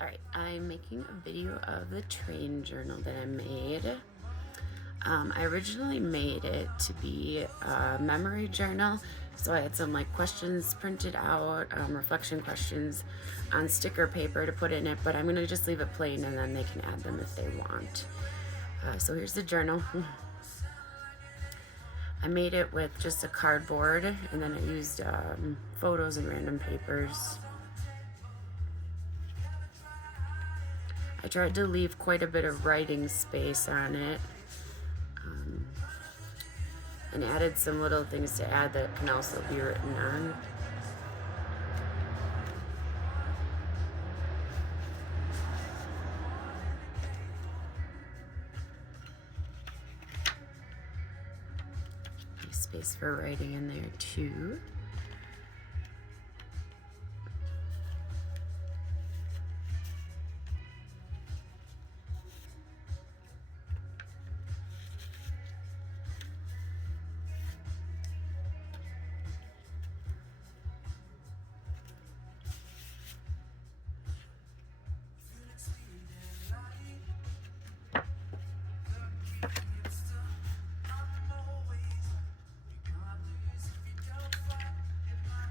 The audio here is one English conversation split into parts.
Alright, I'm making a video of the train journal that I made. I originally made it to be a memory journal, so I had some questions printed out, reflection questions on sticker paper to put in it, but I'm going to just leave it plain and then they can add them if they want. So here's the journal. I made it with just a cardboard, and then I used photos and random papers. I tried to leave quite a bit of writing space on it, and added some little things to add that can also be written on. Nice space for writing in there too.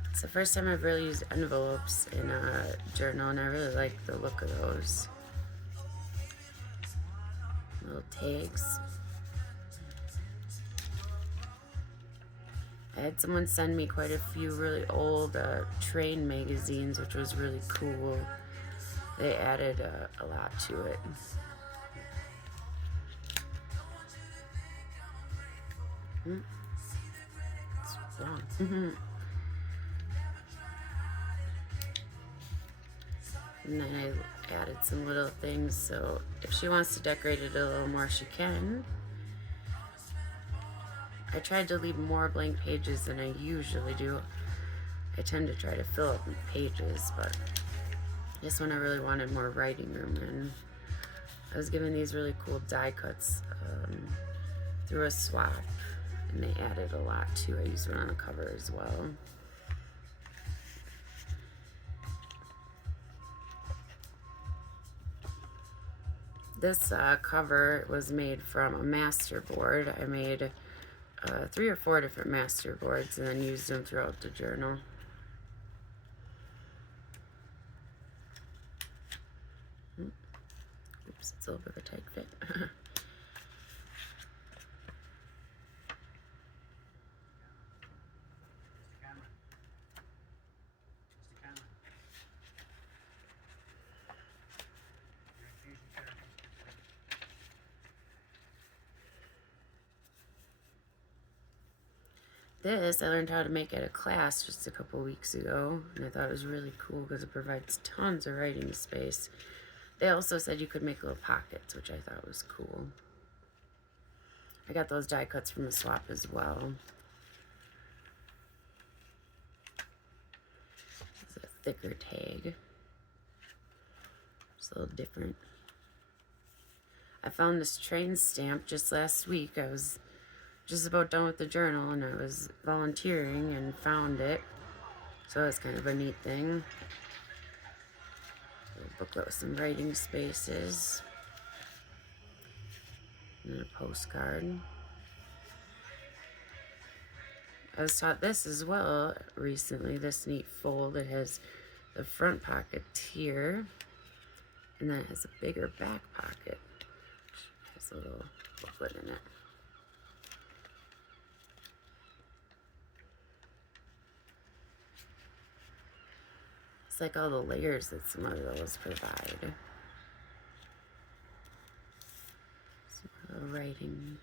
It's the first time I've really used envelopes in a journal, and I really like the look of those. Little tags. I had someone send me quite a few really old train magazines, which was really cool. They added a lot to it. What's wrong? And then I added some little things, so if she wants to decorate it a little more, she can. I tried to leave more blank pages than I usually do. I tend to try to fill up pages, but this one I really wanted more writing room in. I was given these really cool die cuts through a swap, and they added a lot too. I used one on the cover as well. This cover was made from a master board. I made 3 or 4 different master boards and then used them throughout the journal. Oops, it's a little bit of a tight fit. This I learned how to make at a class just a couple weeks ago, and I thought it was really cool because it provides tons of writing space. They also said you could make little pockets, which I thought was cool. I got those die cuts from the swap as well. It's a thicker tag. It's a little different. I found this train stamp just last week. I was just about done with the journal and I was volunteering and found it. So that's kind of a neat thing. A little booklet with some writing spaces. And a postcard. I was taught this as well recently, this neat fold. It has the front pocket here, and then it has a bigger back pocket, which has a little booklet in it. It's like all the layers that some of those provide. Some writing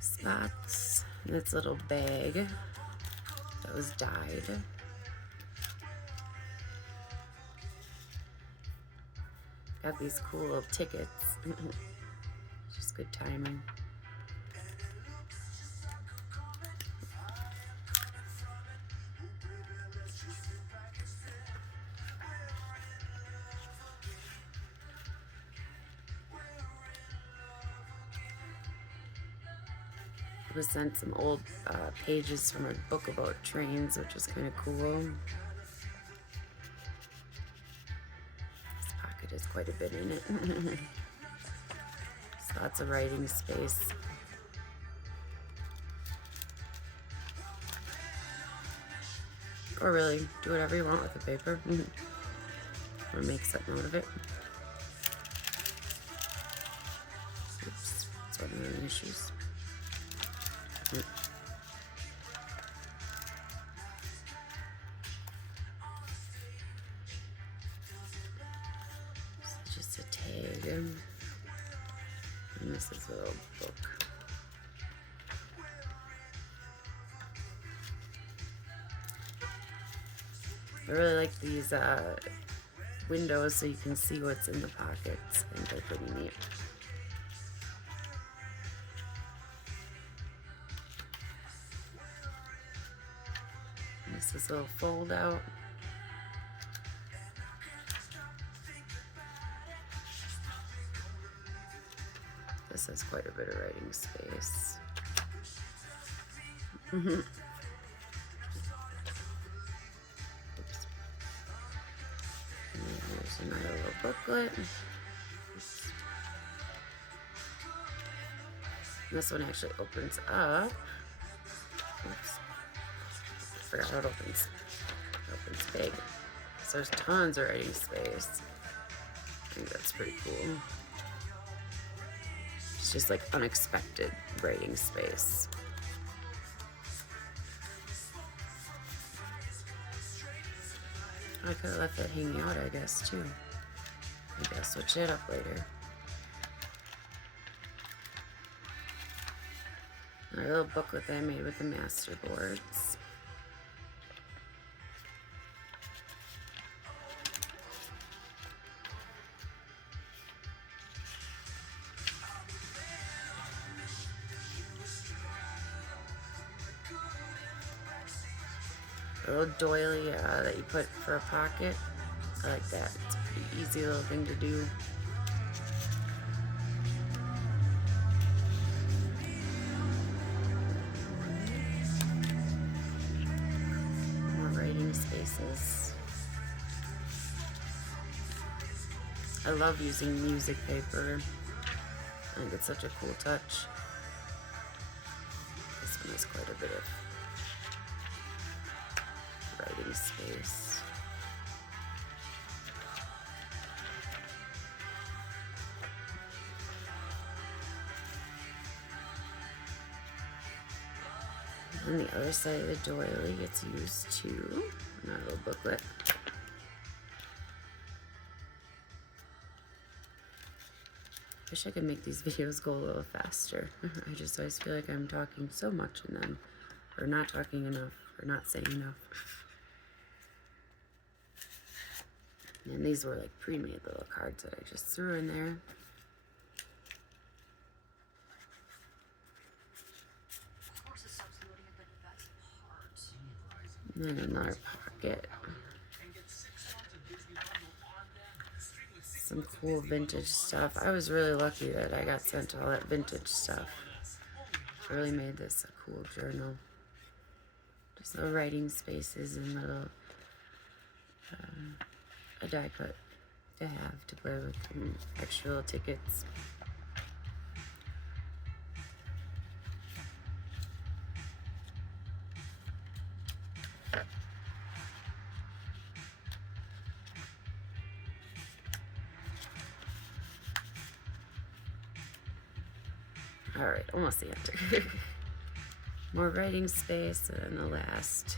spots. And this little bag that was dyed. Got these cool little tickets. Just good timing. I was sent some old pages from a book about trains, which was kind of cool. There's quite a bit in it. There's lots of writing space. Or really, do whatever you want with the paper. Or make something out of it. Oops, that's one of the issues. It's just a tag. And this is a little book. I really like these windows so you can see what's in the pockets. I think they're pretty neat. And this is a little fold out. This has quite a bit of writing space. Oops. There's another little booklet. And this one actually opens up. Oops. I forgot how it opens. It opens big. So there's tons of writing space. I think that's pretty cool. It's just like unexpected writing space. I could have left that hanging out, I guess, too. Maybe I'll switch it up later. Another little booklet that I made with the master boards. A little doily that you put for a pocket. I like that. It's a pretty easy little thing to do. More writing spaces. I love using music paper. I think it's such a cool touch. This one has quite a bit of writing space. And the other side of the doily gets used too. Another little booklet. Wish I could make these videos go a little faster. I just always feel like I'm talking so much in them, or not talking enough, or not saying enough. And these were like pre-made little cards that I just threw in there. Of course, it stops loading, but that's part. And then another pocket. Some cool vintage stuff. I was really lucky that I got sent all that vintage stuff. It really made this a cool journal. Just little writing spaces and little a die cut to have to play with, and extra little tickets. All right, almost the end. More writing space, and the last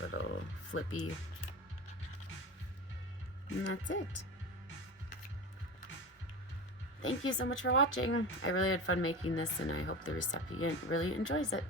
little flippy. And that's it. Thank you so much for watching. I really had fun making this, and I hope the recipient really enjoys it.